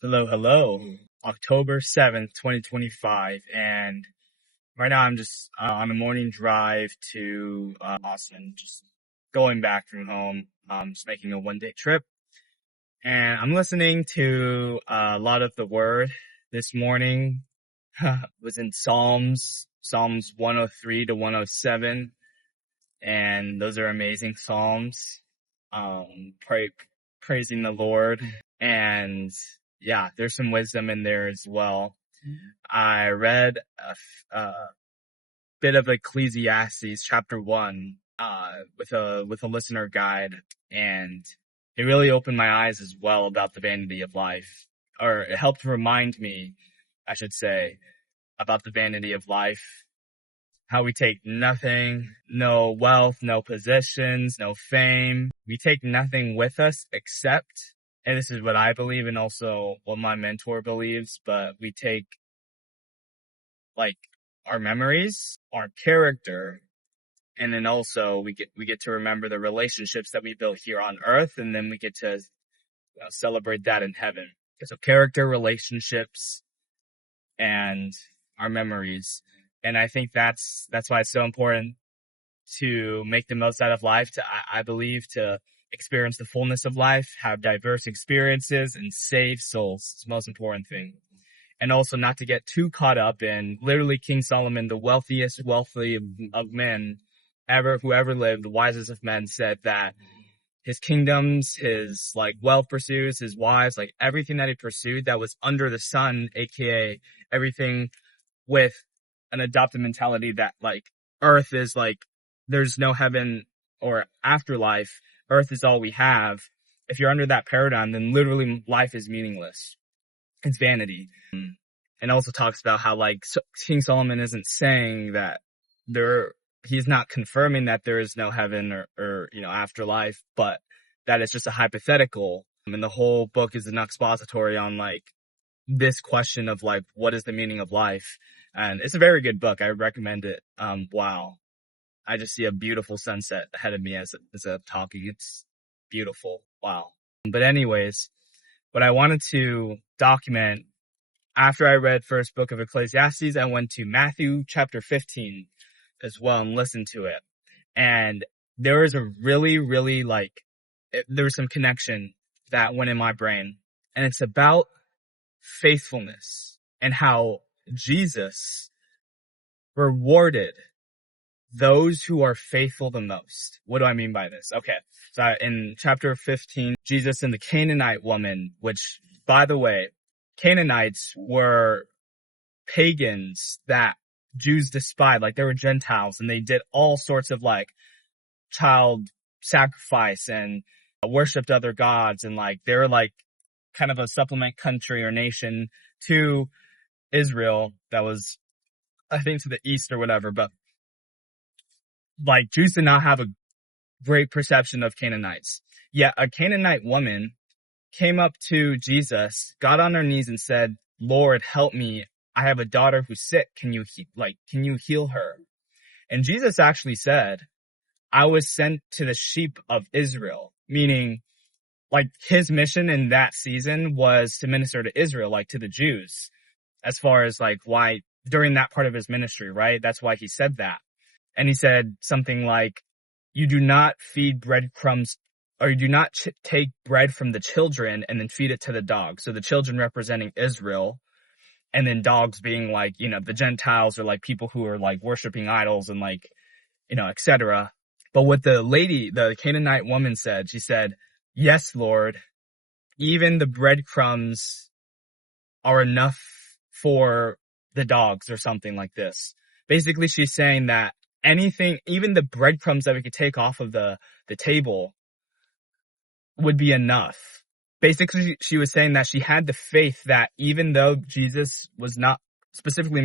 Hello, hello. October 7th, 2025. And right now I'm just on a morning drive to Austin, just going back from home, just making a 1 day trip. And I'm listening to a lot of the word this morning. Was in Psalms 103 to 107. And those are amazing Psalms. Praising the Lord. And yeah, there's some wisdom in there as well. I read a bit of Ecclesiastes chapter 1, with a listener guide, and it really opened my eyes as well about the vanity of life, or it helped remind me, I should say, about the vanity of life. How we take nothing, no wealth, no possessions, no fame. We take nothing with us except, and this is what I believe and also what my mentor believes, but we take like our memories, our character, and then also we get to remember the relationships that we built here on earth, and then we get to celebrate that in heaven. So character, relationships, and our memories. And I think that's why it's so important to make the most out of life, I believe, to experience the fullness of life, have diverse experiences, and save souls. It's the most important thing. And also not to get too caught up in, literally, King Solomon, the wealthy of men who ever lived, the wisest of men, said that his kingdoms, his wealth pursuits, his wives, everything that he pursued that was under the sun, aka everything with an adopted mentality that earth is there's no heaven or afterlife. Earth is all we have. If you're under that paradigm, then literally life is meaningless. It's vanity. And also talks about how King Solomon isn't saying that he's not confirming that there is no heaven or afterlife, but that it's just a hypothetical. And the whole book is an expository on this question of what is the meaning of life. And it's a very good book. I recommend it. Wow. I just see a beautiful sunset ahead of me as I'm talking. It's beautiful. Wow. But anyways, what I wanted to document, after I read first book of Ecclesiastes, I went to Matthew chapter 15 as well and listened to it. And there was a really, really there was some connection that went in my brain. And it's about faithfulness and how Jesus rewarded those who are faithful the most. What do I mean by this? Okay. So in chapter 15, Jesus and the Canaanite woman, which, by the way, Canaanites were pagans that Jews despised. They were Gentiles, and they did all sorts of child sacrifice and worshipped other gods, and they were kind of a supplement country or nation to Israel that was, I think, to the east or whatever. But Jews did not have a great perception of Canaanites. Yet a Canaanite woman came up to Jesus, got on her knees and said, "Lord, help me. I have a daughter who's sick. Can you heal her?" And Jesus actually said, "I was sent to the sheep of Israel," meaning his mission in that season was to minister to Israel, to the Jews, as far as why during that part of his ministry, right? That's why he said that. And he said something like, "You do not feed breadcrumbs, or you do not take bread from the children and then feed it to the dogs." So the children representing Israel, and then dogs being the Gentiles, or people who are worshiping idols and etc. But what the Canaanite woman said, she said, "Yes, Lord, even the breadcrumbs are enough for the dogs," or something like this. Basically, she's saying that anything, even the breadcrumbs that we could take off of the table, would be enough. Basically, she was saying that she had the faith that even though Jesus was not specifically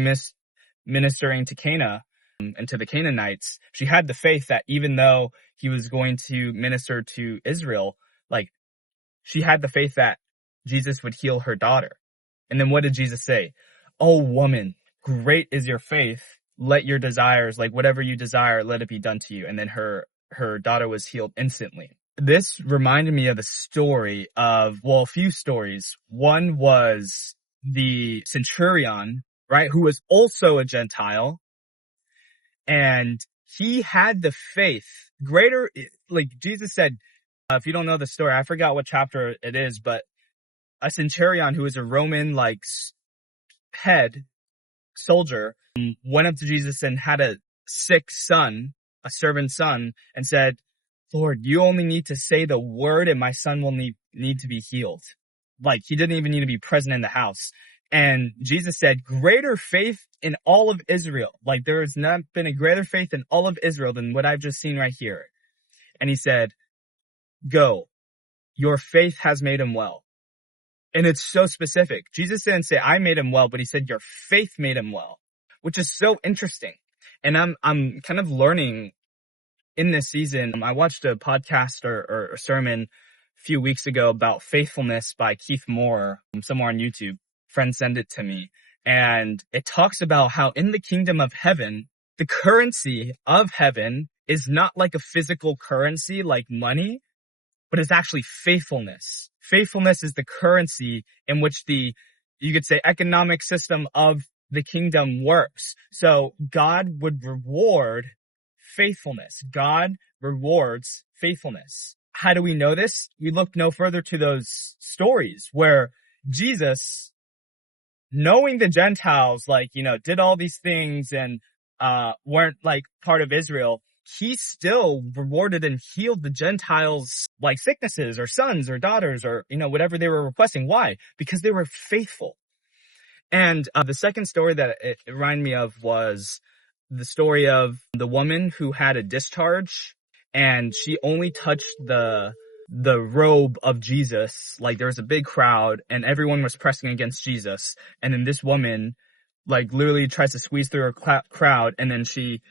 ministering to Cana and to the Canaanites, she had the faith that even though he was going to minister to Israel, she had the faith that Jesus would heal her daughter. And then what did Jesus say? "Oh, woman, great is your faith. Let your desires, whatever you desire, let it be done to you." And then her daughter was healed instantly. this reminded me of the story of, well, a few stories. One was the centurion, right, who was also a Gentile, and he had the faith greater, like Jesus said, if you don't know the story, I forgot what chapter it is, but a centurion who was a Roman, like, head soldier, went up to Jesus and had a sick son, a servant son, and said, Lord, you only need to say the word and my son will need to be healed. Like, he didn't even need to be present in the house. And Jesus said, greater faith in all of Israel. Like, there has not been a greater faith in all of Israel than what I've just seen right here. And he said, go, your faith has made him well. And it's so specific. Jesus didn't say, I made him well, but he said, your faith made him well, which is so interesting. And I'm kind of learning in this season. I watched a podcast or a sermon a few weeks ago about faithfulness by Keith Moore, somewhere on YouTube. Friend sent it to me. And it talks about how in the kingdom of heaven, the currency of heaven is not like a physical currency like money, but it's actually faithfulness. Faithfulness is the currency in which you could say, economic system of the kingdom works. So God would reward faithfulness. God rewards faithfulness. How do we know this? We look no further to those stories where Jesus, knowing the Gentiles, did all these things and weren't like part of Israel, he still rewarded and healed the Gentiles like sicknesses or sons or daughters or, whatever they were requesting. Why? Because they were faithful. And the second story that it reminded me of was the story of the woman who had a discharge and she only touched the robe of Jesus. Like, there was a big crowd and everyone was pressing against Jesus. And then this woman, like, literally tries to squeeze through a crowd, and then she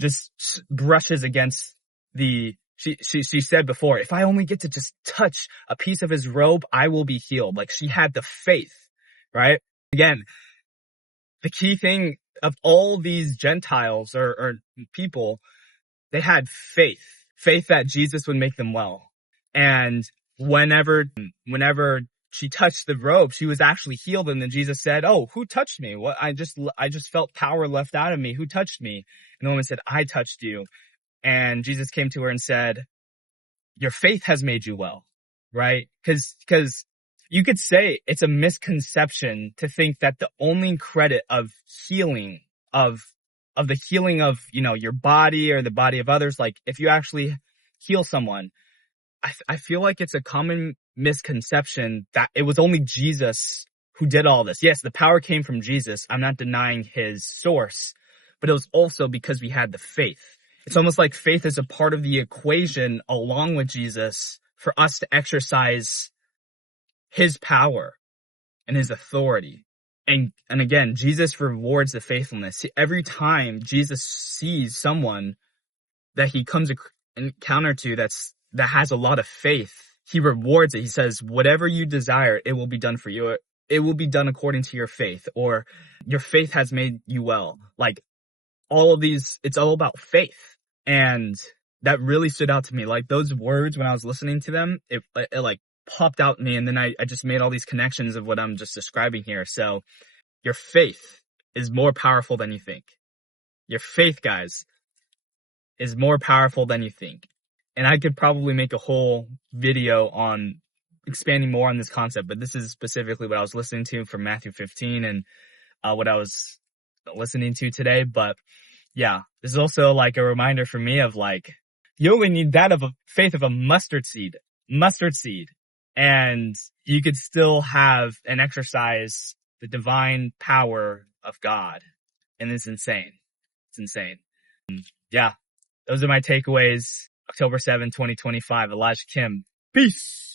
just brushes against she said before, if I only get to just touch a piece of his robe, I will be healed. Like, she had the faith, right? Again, the key thing of all these Gentiles or people, they had faith that Jesus would make them well. And whenever she touched the robe, she was actually healed. And then Jesus said, oh, who touched me? What? I just felt power left out of me. Who touched me? And the woman said, I touched you. And Jesus came to her and said, your faith has made you well, right? Because you could say it's a misconception to think that the only credit of healing, of the healing of, your body or the body of others, like if you actually heal someone, I feel like it's a common misconception that it was only Jesus who did all this. Yes, the power came from Jesus. I'm not denying his source, but it was also because we had the faith. It's almost like faith is a part of the equation along with Jesus for us to exercise his power and his authority. And again, Jesus rewards the faithfulness. See, every time Jesus sees someone that he comes encounter to that has a lot of faith, he rewards it. He says, whatever you desire, it will be done for you. It will be done according to your faith, or your faith has made you well. Like, all of these, it's all about faith. And that really stood out to me. Like, those words, when I was listening to them, it like popped out in me. And then I just made all these connections of what I'm just describing here. So your faith is more powerful than you think. Your faith, guys, is more powerful than you think. And I could probably make a whole video on expanding more on this concept, but this is specifically what I was listening to from Matthew 15 and what I was listening to today. But yeah, this is also like a reminder for me of like, you only need that of a faith of a mustard seed, and you could still have and exercise the divine power of God. And it's insane. It's insane. Yeah, those are my takeaways. October 7, 2025, Elijah Kim. Peace.